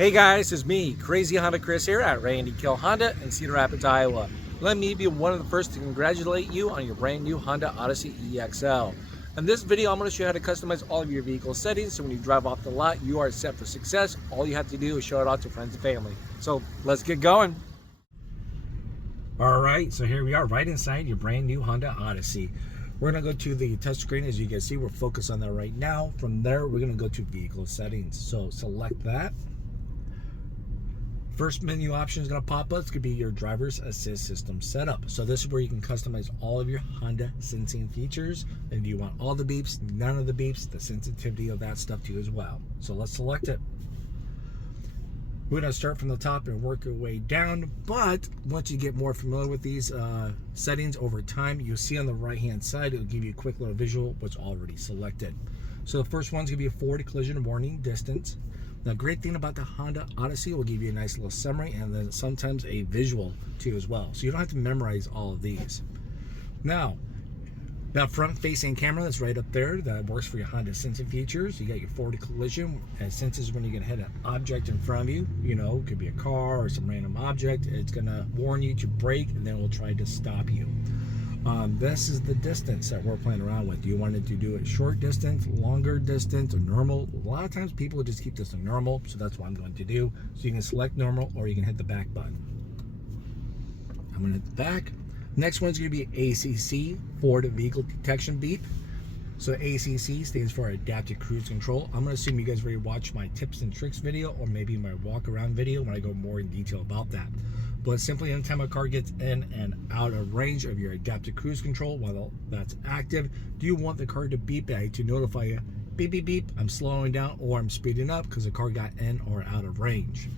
Hey guys, it's me, Crazy Honda Chris here at Randy Kuehl Honda in Cedar Rapids, Iowa. Let me be one of the first to congratulate you on your brand new Honda Odyssey EXL. In this video, I'm going to show you how to customize all of your vehicle settings so when you drive off the lot, you are set for success. All you have to do is show it off to friends and family. So let's get going. All right, so here we are right inside your brand new Honda Odyssey. We're going to go to the touchscreen. As you can see, we're focused on that right now. From there, we're going to go to vehicle settings. So select that. First menu option is going to pop up. It's going to be your driver's assist system setup. So this is where you can customize all of your Honda sensing features. And you want all the beeps, none of the beeps, the sensitivity of that stuff too as well. So let's select it. We're going to start from the top and work our way down. But once you get more familiar with these settings over time, you'll see on the right hand side, it'll give you a quick little visual what's already selected. So the first one's going to be a forward collision warning distance. The great thing about the Honda Odyssey will give you a nice little summary and then sometimes a visual too as well. So you don't have to memorize all of these. Now, that front facing camera that's right up there, that works for your Honda sensing features. You got your forward collision. It senses when you're going to hit an object in front of you. You know, it could be a car or some random object. It's going to warn you to brake and then it will try to stop you. This is the distance that we're playing around with. Do you want it to do it short distance, longer distance, or normal? A lot of times people just keep this in normal, so that's what I'm going to do. So you can select normal or you can hit the back button. I'm going to hit the back. Next one's going to be ACC, forward vehicle detection beep. So ACC stands for Adaptive Cruise Control. I'm going to assume you guys already watched my tips and tricks video or maybe my walk around video when I go more in detail about that. But simply anytime a car gets in and out of range of your adaptive cruise control while that's active, do you want the car to beep at you to notify you, beep, beep, beep, I'm slowing down or I'm speeding up because the car got in or out of range.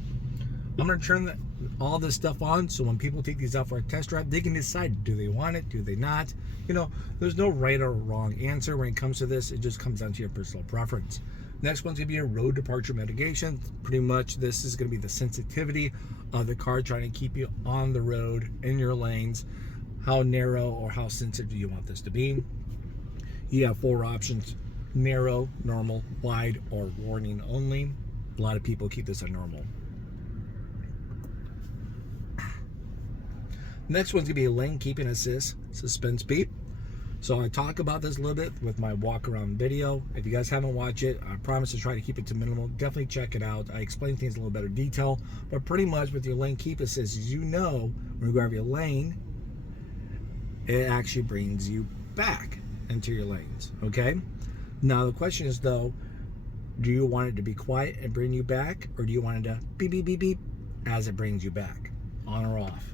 I'm going to turn all this stuff on so when people take these out for a test drive, they can decide, do they want it, do they not? You know, there's no right or wrong answer when it comes to this. It just comes down to your personal preference. Next one's going to be a road departure mitigation. Pretty much this is going to be the sensitivity of the car trying to keep you on the road in your lanes. How narrow or how sensitive do you want this to be? You have 4 options: narrow, normal, wide, or warning only. A lot of people keep this on normal. Next one's going to be a lane keeping assist suspense beep. So I talk about this a little bit with my walk around video. If you guys haven't watched it, I promise to try to keep it to minimal. Definitely check it out. I explain things in a little better detail. But pretty much with your lane keep assist, as you know, when you go out of your lane, it actually brings you back into your lanes. Okay? Now the question is though, do you want it to be quiet and bring you back? Or do you want it to beep, beep, beep, beep as it brings you back? On or off?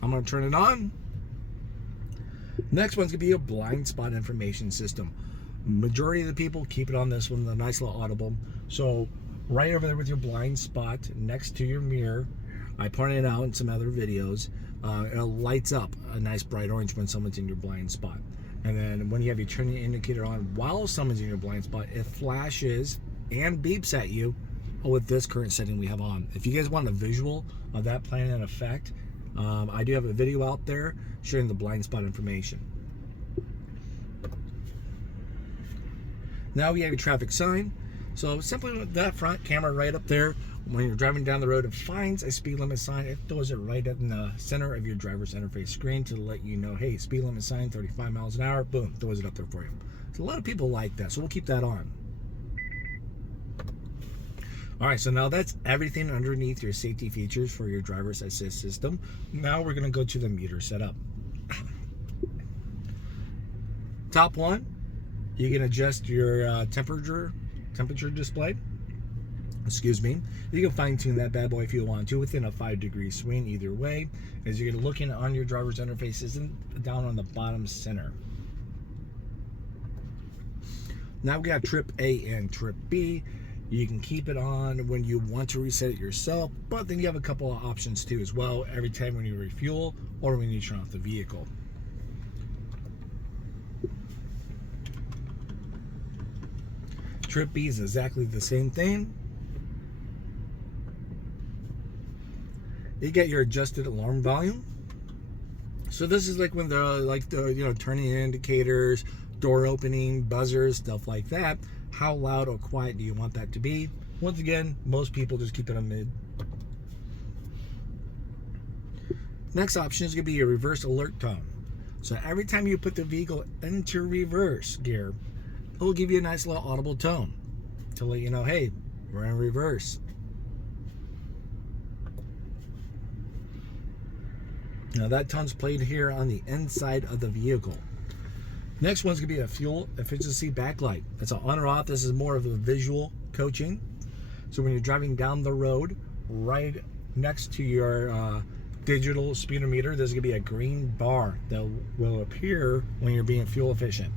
I'm going to turn it on. Next one's going to be a blind spot information system. Majority of the people keep it on this one, the nice little audible. So right over there with your blind spot next to your mirror, I pointed it out in some other videos, it lights up a nice bright orange when someone's in your blind spot. And then when you have your turning indicator on while someone's in your blind spot, it flashes and beeps at you with this current setting we have on. If you guys want a visual of that playing in effect, I do have a video out there showing the blind spot information. Now we have your traffic sign. So simply with that front camera right up there, when you're driving down the road and finds a speed limit sign, it throws it right in the center of your driver's interface screen to let you know, hey, speed limit sign, 35 miles an hour, boom, throws it up there for you. So a lot of people like that, so we'll keep that on. All right, so now that's everything underneath your safety features for your driver's assist system. Now we're going to go to the meter setup. Top one, you can adjust your temperature display. Excuse me. You can fine tune that bad boy if you want to within a 5-degree swing either way. As you're looking on your driver's interface, isn't down on the bottom center. Now we got trip A and trip B. You can keep it on when you want to reset it yourself, but then you have a couple of options too as well, every time when you refuel or when you turn off the vehicle. Trip B is exactly the same thing. You get your adjusted alarm volume. So this is like when they're turning indicators, door opening, buzzers, stuff like that. How loud or quiet do you want that to be? Once again, most people just keep it on mid. Next option is going to be a reverse alert tone. So every time you put the vehicle into reverse gear, it will give you a nice little audible tone to let you know, hey, we're in reverse. Now that tone's played here on the inside of the vehicle. Next one's going to be a fuel efficiency backlight. It's an on or off. This is more of a visual coaching. So when you're driving down the road, right next to your digital speedometer, there's going to be a green bar that will appear when you're being fuel efficient.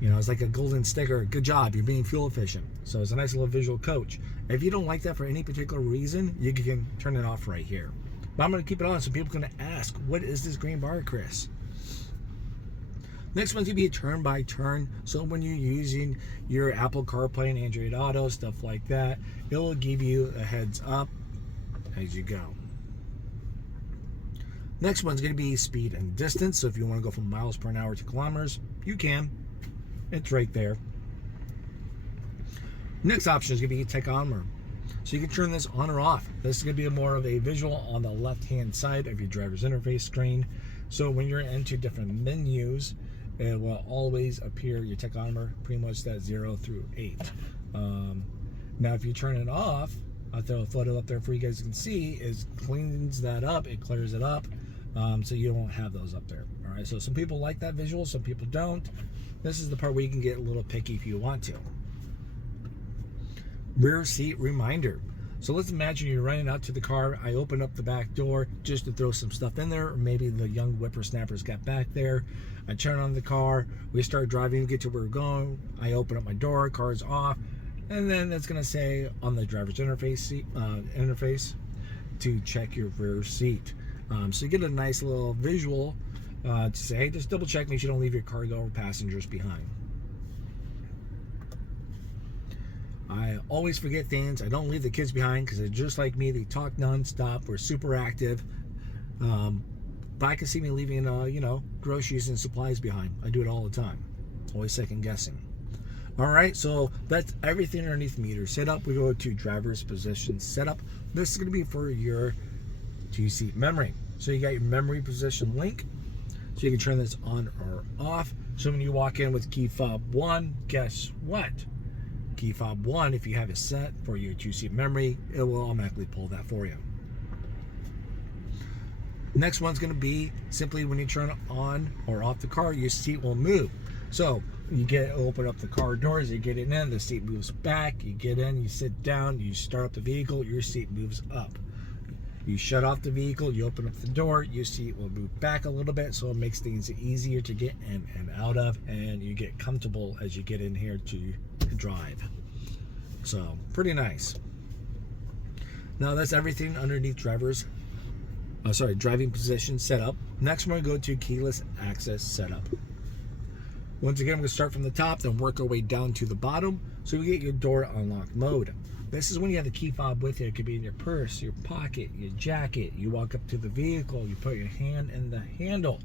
You know, it's like a golden sticker. Good job, you're being fuel efficient. So it's a nice little visual coach. If you don't like that for any particular reason, you can turn it off right here. But I'm going to keep it on so people are going to ask, what is this green bar, Chris? Next one's going to be a turn by turn. So when you're using your Apple CarPlay and Android Auto, stuff like that, it will give you a heads up as you go. Next one's going to be speed and distance. So if you want to go from miles per hour to kilometers, you can. It's right there. Next option is going to be tachometer. So you can turn this on or off. This is going to be more of a visual on the left-hand side of your driver's interface screen. So when you're into different menus, it will always appear your tachometer, pretty much that 0 through 8. Now if you turn it off, I'll throw a photo up there for you guys can see, it cleans that up, it clears it up, so you won't have those up there. All right, so some people like that visual, some people don't. This is the part where you can get a little picky if you want to. Rear seat reminder. So let's imagine you're running out to the car. I open up the back door just to throw some stuff in there, or maybe the young whippersnappers got back there. I turn on the car, we start driving, get to where we're going. I open up my door, car's off, and then it's going to say on the driver's interface to check your rear seat. So you get a nice little visual to say, hey, just double check, make sure you don't leave your cargo or passengers behind. I always forget things. I don't leave the kids behind because they're just like me. They talk nonstop. We're super active. But I can see me leaving, groceries and supplies behind. I do it all the time. Always second guessing. All right, so that's everything underneath meter setup. We go to driver's position setup. This is going to be for your 2-seat memory. So you got your memory position link. So you can turn this on or off. So when you walk in with key fob 1, guess what? Key fob 1, if you have it set for your 2-seat memory, it will automatically pull that for you. Next one's going to be simply when you turn on or off the car, your seat will move. So you open up the car doors, you get it in, the seat moves back, you get in, you sit down, you start up the vehicle, your seat moves up. You shut off the vehicle, you open up the door, your seat will move back a little bit, so it makes things easier to get in and out of, and you get comfortable as you get in here to drive. So pretty nice. Now that's everything underneath driving position setup. Next, we're going to go to keyless access setup. Once again, we're going to start from the top, then work our way down to the bottom. So we get your door unlock mode. This is when you have the key fob with you. It could be in your purse, your pocket, your jacket. You walk up to the vehicle, you put your hand in the handle.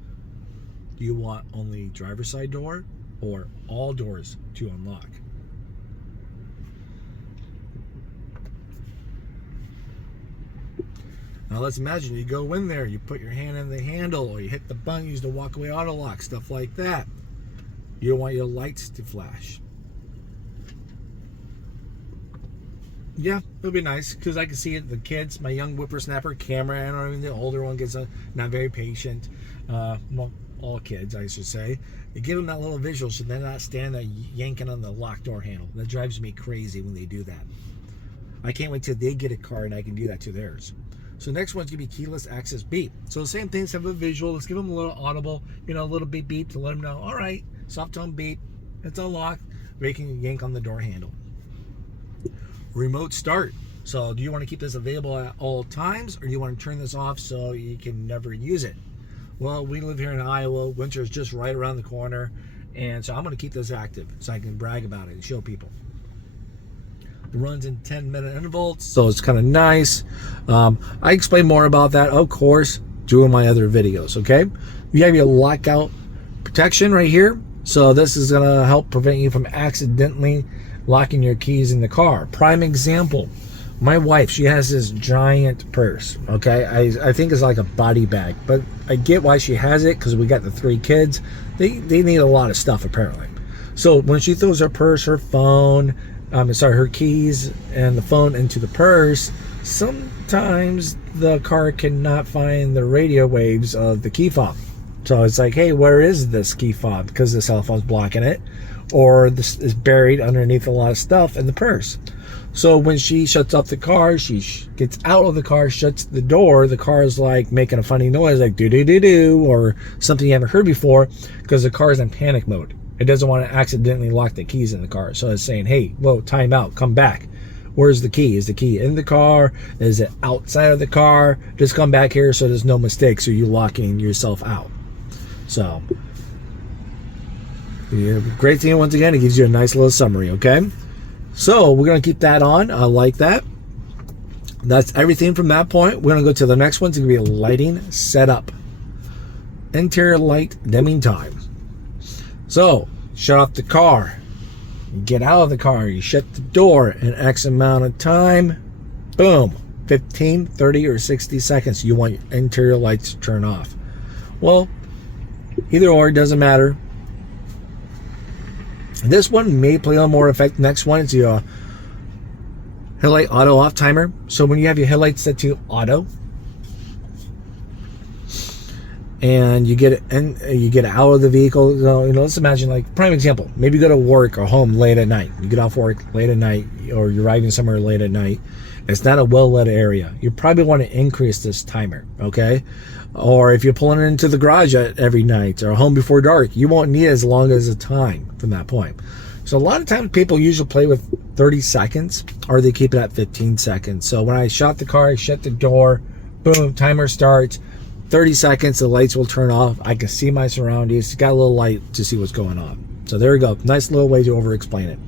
Do you want only driver's side door or all doors to unlock? Now let's imagine you go in there, you put your hand in the handle, or you hit the button, use the walkaway auto lock, stuff like that. You don't want your lights to flash. Yeah, it'll be nice because I can see it. The kids, my young whippersnapper, Cameron, or even the older one gets not very patient. Well, all kids, I should say. You give them that little visual so they're not standing there yanking on the locked door handle. That drives me crazy when they do that. I can't wait till they get a car and I can do that to theirs. So next one's gonna be keyless access beep. So the same things, have a visual. Let's give them a little audible, a little beep beep to let them know, all right, soft tone beep, it's unlocked. We can yank on the door handle. Remote start. So do you want to keep this available at all times, or do you want to turn this off so you can never use it? Well, we live here in Iowa. Winter is just right around the corner, and so I'm going to keep this active so I can brag about it and show people. It runs in 10-minute intervals, so it's kind of nice. I explain more about that, of course, doing my other videos, okay? You have your lockout protection right here. So this is going to help prevent you from accidentally locking your keys in the car. Prime example, my wife, she has this giant purse, okay? I think it's like a body bag, but I get why she has it, because we got the 3 kids. They need a lot of stuff, apparently. So when she throws her purse, her phone, her keys and the phone into the purse, sometimes the car cannot find the radio waves of the key fob. So it's like, hey, where is this key fob? Because the cell phone's blocking it, or this is buried underneath a lot of stuff in the purse. So when she shuts off the car, she gets out of the car, shuts the door, the car is like making a funny noise, like do-do-do-do, or something you haven't heard before, because the car is in panic mode. It doesn't want to accidentally lock the keys in the car. So it's saying, hey, whoa, time out, come back. Where's the key? Is the key in the car? Is it outside of the car? Just come back here so there's no mistakes, or you locking yourself out. So, yeah, great thing, once again, it gives you a nice little summary, okay? So we're going to keep that on. I like that. That's everything from that point. We're going to go to the next one. It's going to be a lighting setup. Interior light dimming time. So shut off the car. You get out of the car. You shut the door in X amount of time. Boom. 15, 30, or 60 seconds. You want your interior lights to turn off. Well, either or, it doesn't matter. This one may play a more effect. Next one is the headlight auto off timer. So when you have your headlights set to auto, and you get out of the vehicle, let's imagine, like, prime example, maybe you go to work or home late at night. You get off work late at night, or you're riding somewhere late at night. It's not a well-lit area. You probably want to increase this timer, okay? Or if you're pulling it into the garage every night or home before dark, you won't need as long as a time from that point. So a lot of times people usually play with 30 seconds, or they keep it at 15 seconds. So when I shut the car, I shut the door, boom, timer starts, 30 seconds, the lights will turn off. I can see my surroundings. It's got a little light to see what's going on. So there we go. Nice little way to over-explain it.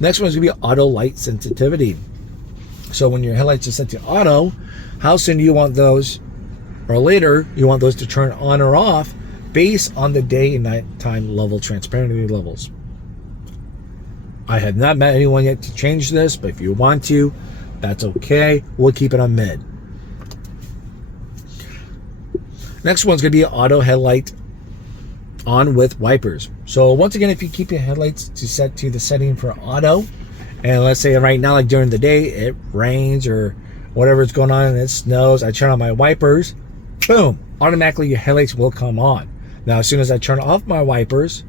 Next one is going to be auto light sensitivity. So when your headlights are set to auto, how soon do you want those, or later you want those to turn on or off, based on the day and night time level transparency levels. I have not met anyone yet to change this, but if you want to, that's okay. We'll keep it on mid. Next one's going to be auto headlight on with wipers. So once again, if you keep your headlights set to the setting for auto, and let's say right now, like during the day, it rains or whatever's going on and it snows, I turn on my wipers, boom, automatically your headlights will come on. Now, as soon as I turn off my wipers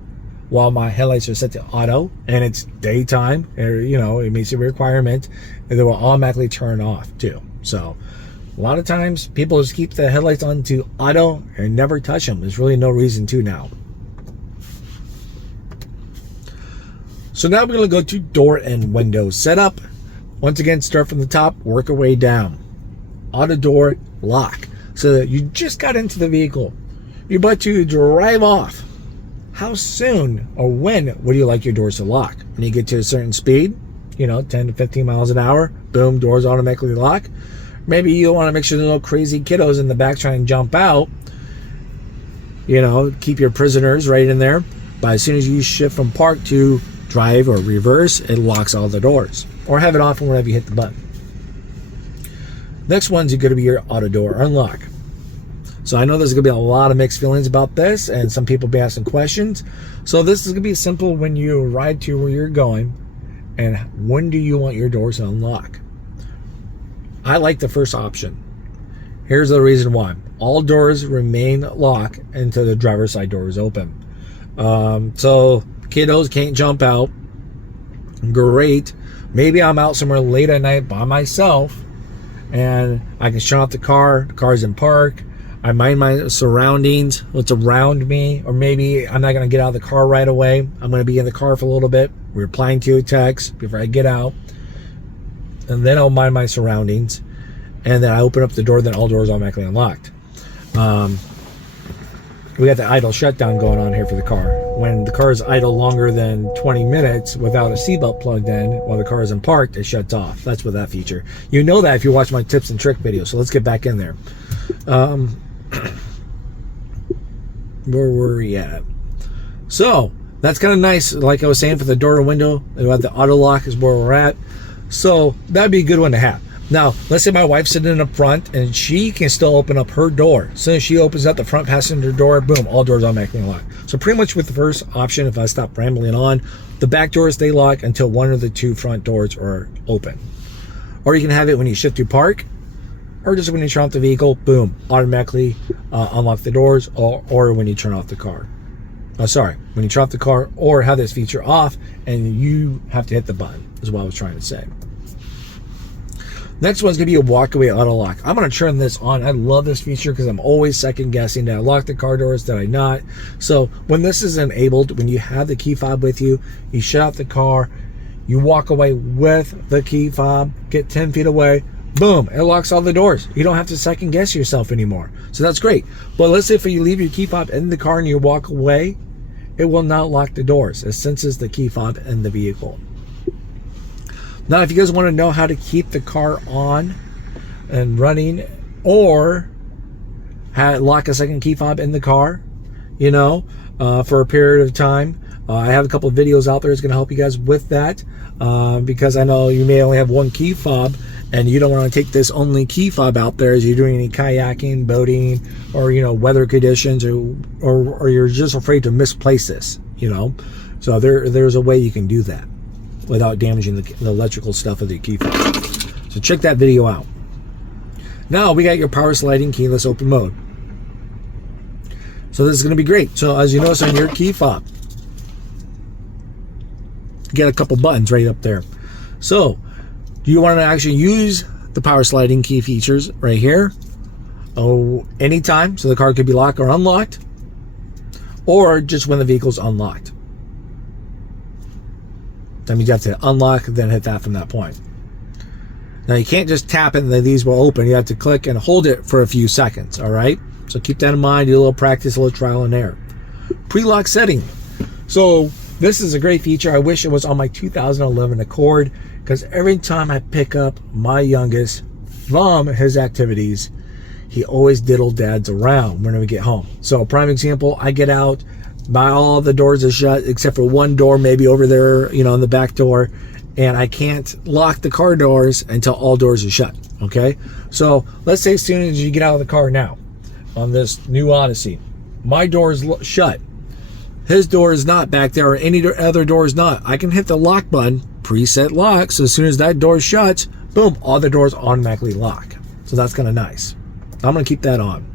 while my headlights are set to auto and it's daytime, or, it meets the requirement, and they will automatically turn off too. So a lot of times people just keep the headlights on to auto and never touch them. There's really no reason to now. So now we're going to go to door and window setup. Once again, start from the top, work our way down. Auto door lock. So that you just got into the vehicle, you're about to drive off. How soon or when would you like your doors to lock? When you get to a certain speed, 10 to 15 miles an hour, boom, doors automatically lock. Maybe you want to make sure there's no crazy kiddos in the back trying to jump out. Keep your prisoners right in there. But as soon as you shift from park to drive or reverse, it locks all the doors. Or have it off whenever you hit the button. Next one's going to be your auto door unlock. So I know there's going to be a lot of mixed feelings about this, and some people be asking questions. So this is going to be simple when you ride to where you're going, and when do you want your doors to unlock? I like the first option. Here's the reason why. All doors remain locked until the driver's side door is open. So kiddos can't jump out. Great. Maybe I'm out somewhere late at night by myself, and I can shut off the car's in park. I mind my surroundings, what's around me, or maybe I'm not going to get out of the car right away. I'm going to be in the car for a little bit, replying to a text before I get out, and then I'll mind my surroundings, and then I open up the door, then all doors automatically unlocked. We got the idle shutdown going on here for the car. When the car is idle longer than 20 minutes without a seatbelt plugged in while the car is in park, it shuts off. That's what that feature. You know that if you watch my tips and trick video. So let's get back in there. Where were we at? So That's kind of nice. Like I was saying, for the door and window, the auto lock is where we're at. So that'd be a good one to have. Now, let's say my wife's sitting in the front and she can still open up her door. As soon as she opens up the front passenger door, boom, all doors automatically lock. So pretty much with the first option, if I stop rambling on, the back doors stay locked until one of the two front doors are open. Or you can have it when you shift to park, or just when you turn off the vehicle, boom, automatically unlock the doors, or when you turn off the car. When you turn off the car, or have this feature off and you have to hit the button, is what I was trying to say. Next one's going to be a walkaway auto lock. I'm going to turn this on. I love this feature because I'm always second guessing. Did I lock the car doors? Did I not? So when this is enabled, when you have the key fob with you, you shut out the car, you walk away with the key fob, get 10 feet away, boom, it locks all the doors. You don't have to second guess yourself anymore. So that's great. But let's say if you leave your key fob in the car and you walk away, it will not lock the doors. It senses the key fob in the vehicle. Now, if you guys want to know how to keep the car on and running, or lock a second key fob in the car, for a period of time, I have a couple of videos out there that's going to help you guys with that, because I know you may only have one key fob and you don't want to take this only key fob out there as you're doing any kayaking, boating, or weather conditions, or you're just afraid to misplace this. So there's a way you can do that without damaging the electrical stuff of the key fob. So check that video out. Now we got your power sliding keyless open mode. So this is going to be great. So as you notice on your key fob, you get a couple buttons right up there. So do you want to actually use the power sliding key features right here? Anytime, so the car could be locked or unlocked, or just when the vehicle's unlocked. That means you have to unlock, then hit that from that point. Now you can't just tap it and then these will open. You have to click and hold it for a few seconds, all right? So keep that in mind, do a little practice, a little trial and error. Pre-lock setting. So this is a great feature. I wish it was on my 2011 Accord, because every time I pick up my youngest from his activities, he always diddle dads around when we get home. So prime example, I get out, all the doors are shut except for one door, maybe over there, in the back door, and I can't lock the car doors until all doors are shut. Okay, so let's say as soon as you get out of the car now on this new Odyssey, my door is shut, his door is not back there, or any other door is not. I can hit the lock button, preset lock, so as soon as that door shuts, boom, all the doors automatically lock. So that's kind of nice. I'm going to keep that on.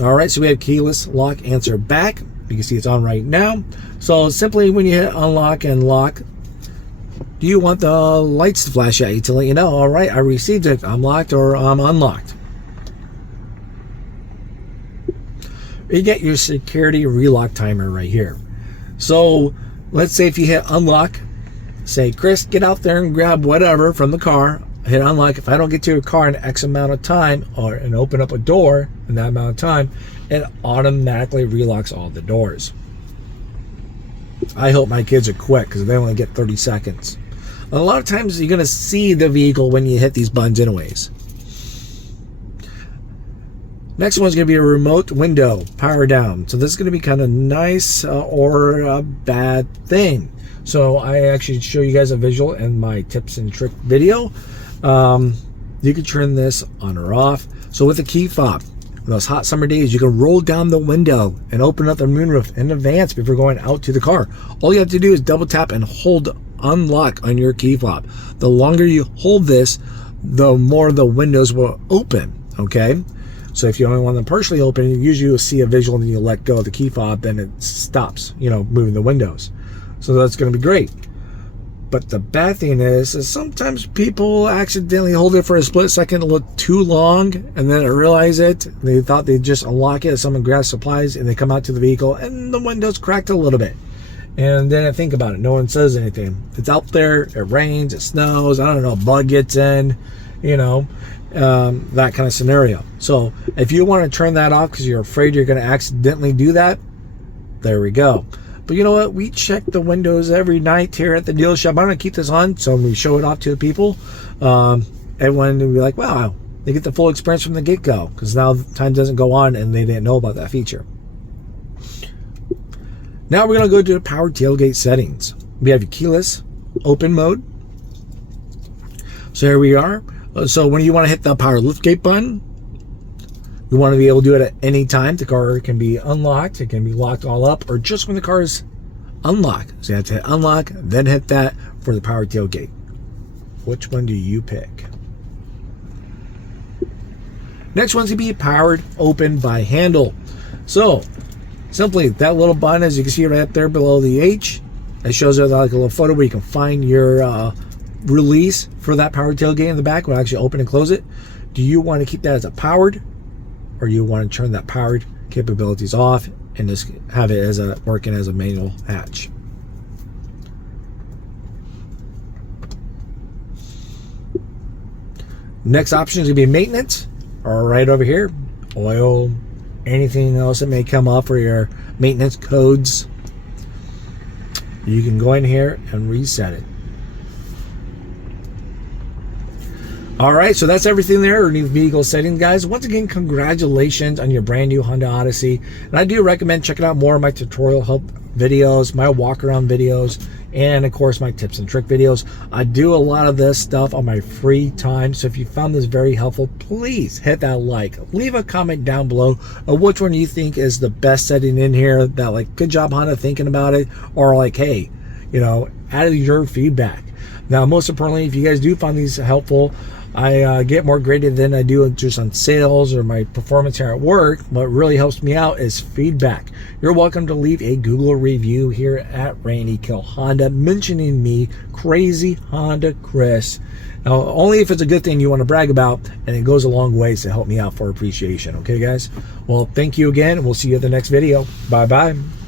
All right, so we have keyless lock answer back. You can see it's on right now. So simply when you hit unlock and lock, do you want the lights to flash at you to let you know, all right, I received it, I'm locked or I'm unlocked. You get your security relock timer right here. So let's say if you hit unlock, say, Chris, get out there and grab whatever from the car, hit unlock. If I don't get to your car in X amount of time, and open up a door in that amount of time, it automatically relocks all the doors. I hope my kids are quick because they only get 30 seconds. A lot of times you're going to see the vehicle when you hit these buttons anyways. Next one's going to be a remote window power down. So this is going to be kind of nice or a bad thing. So I actually show you guys a visual in my tips and trick video. You can turn this on or off. So with the key fob, in those hot summer days, you can roll down the window and open up the moonroof in advance before going out to the car. All you have to do is double tap and hold unlock on your key fob. The longer you hold this, the more the windows will open, okay? So if you only want them partially open, usually you'll see a visual and you let go of the key fob, then it stops, moving the windows. So that's going to be great. But the bad thing is sometimes people accidentally hold it for a split second a little too long, and then realize it. They thought they'd just unlock it. Someone grabs supplies and they come out to the vehicle and the window's cracked a little bit. And then I think about it. No one says anything. It's out there. It rains. It snows. I don't know. Bug gets in. That kind of scenario. So if you want to turn that off because you're afraid you're going to accidentally do that, there we go. But you know what? We check the windows every night here at the dealership. I'm going to keep this on so when we show it off to the people, everyone will be like, wow, they get the full experience from the get-go, because now time doesn't go on and they didn't know about that feature. Now we're going to go to the power tailgate settings. We have your keyless open mode. So here we are. So when you want to hit the power liftgate button, you want to be able to do it at any time. The car can be unlocked, it can be locked all up, or just when the car is unlocked. So you have to hit unlock, then hit that for the power tailgate. Which one do you pick? Next one's going to be powered open by handle. So simply that little button, as you can see right up there below the H, it shows you like a little photo where you can find your release for that power tailgate in the back. We'll actually open and close it. Do you want to keep that as a powered, or you want to turn that powered capabilities off and just have it as a working as a manual hatch? Next option is going to be maintenance, or right over here, oil, anything else that may come up for your maintenance codes. You can go in here and reset it. All right, so that's everything there underneath vehicle settings, guys. Once again, congratulations on your brand new Honda Odyssey. And I do recommend checking out more of my tutorial help videos, my walk around videos, and of course my tips and trick videos. I do a lot of this stuff on my free time, so if you found this very helpful, please hit that like. Leave a comment down below of which one you think is the best setting in here, that like, good job Honda thinking about it, or like, hey, you know, add your feedback. Now, most importantly, if you guys do find these helpful, I get more graded than I do just on sales or my performance here at work. What really helps me out is feedback. You're welcome to leave a Google review here at Randy Kuehl Honda, mentioning me, Crazy Honda Chris. Now, only if it's a good thing you want to brag about, and it goes a long ways to help me out for appreciation. Okay, guys? Well, thank you again, and we'll see you in the next video. Bye-bye.